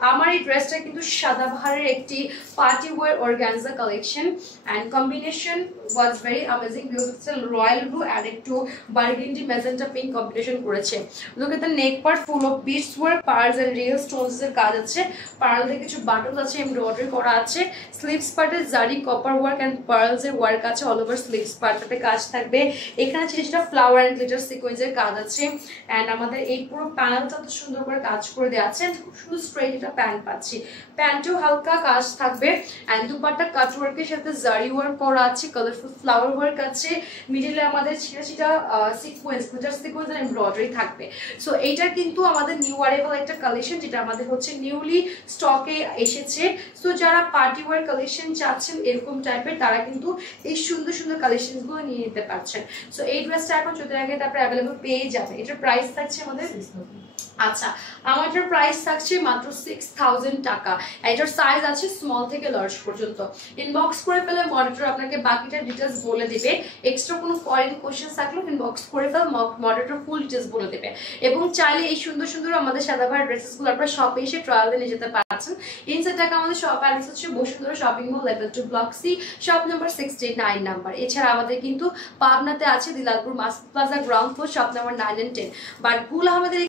আমার এই ড্রেসটা কিন্তু সাদাবাহারের একটি party wear organza collection and combination was very amazing because it's royal blue and একটু বার্গেন্ডি ম্যাজেন্টা পিঙ্ক কম্বিনেশন করেছে। Look at the neck part full of beads work, pearls and real stones এর কাজ আছে, পার্লে কিছু button আছে, embroidery করা আছে, sleeves পার্টে জারি কপার ওয়ার্ক এন্ড পার্লস এর ওয়ার্ক আছে, অল ওভার স্লিভস পার্টটাতে কাজ থাকবে। এখানে ছোট ফ্লাওয়ার এন্ড গ্লিটার সিকোয়েন্সের কাজ আছে এন্ড আমাদের এই পুরো প্যানেলটা তো সুন্দর করে কাজ করে দেওয়া আছে। খুব সুন্দর স্ট্রেট এটা প্যান্ট পাচ্ছি, প্যান্টেও হালকা কাজ থাকবে এন্ড দুপাট্টা কাট ওয়ার্কের সাথে জারি ওয়ার্ক করা আছে, কালারফুল ফ্লাওয়ার ওয়ার্ক আছে, মিডলে আমাদের ছিটা ছিটা sequence glitter sequence and embroidery থাকবে। সো এইটা কিন্তু আমাদের নিউ অ্যারাইভাল একটা কালেকশন যেটা আমাদের হচ্ছে নিউলি স্টকে এসেছে। সো যারা পার্টি ওয়্যার কালেকশন চাচ্ছেন এরকম টাইপের তারা কিন্তু এই সুন্দর সুন্দর কালেকশনগুলো নিয়ে নিতে পারছেন। সো এই ড্রেসটা এখন 14 আগে তারপরে অ্যাভেলেবল পেয়ে যাবে। এটার প্রাইস থাকছে আমাদের আচ্ছা আমাদের প্রাইস থাকছে মাত্র 6000 টাকা। এটার সাইজ আছে স্মল থেকে লার্জ পর্যন্ত। ইনবক্স করে ফেলে মডারেটর আপনাকে বাকিটা ডিটেইলস বলে দিবে। এক্সট্রা কোনো ফরেন কোশ্চেন থাকলে ইনবক্স করে ফেলে মডারেটর ফুল ডিটেইলস বলে দেবে। এবং চাইলে এই সুন্দর সুন্দর আমাদের সাদাবাহার ড্রেসেসগুলো আপনারা শপে এসে ট্রায়াল দিয়ে নিয়ে যেতে পারছেন। ইনসাইড টাকা আমাদের শপ অ্যাড্রেস হচ্ছে Bashundhara shopping mall level 2 block C shop number 69 number. এছাড়া আমাদের কিন্তু পাবনাতে আছে Dilalpur mask plaza ground floor shop number 9 and 10। But ভুল আমাদের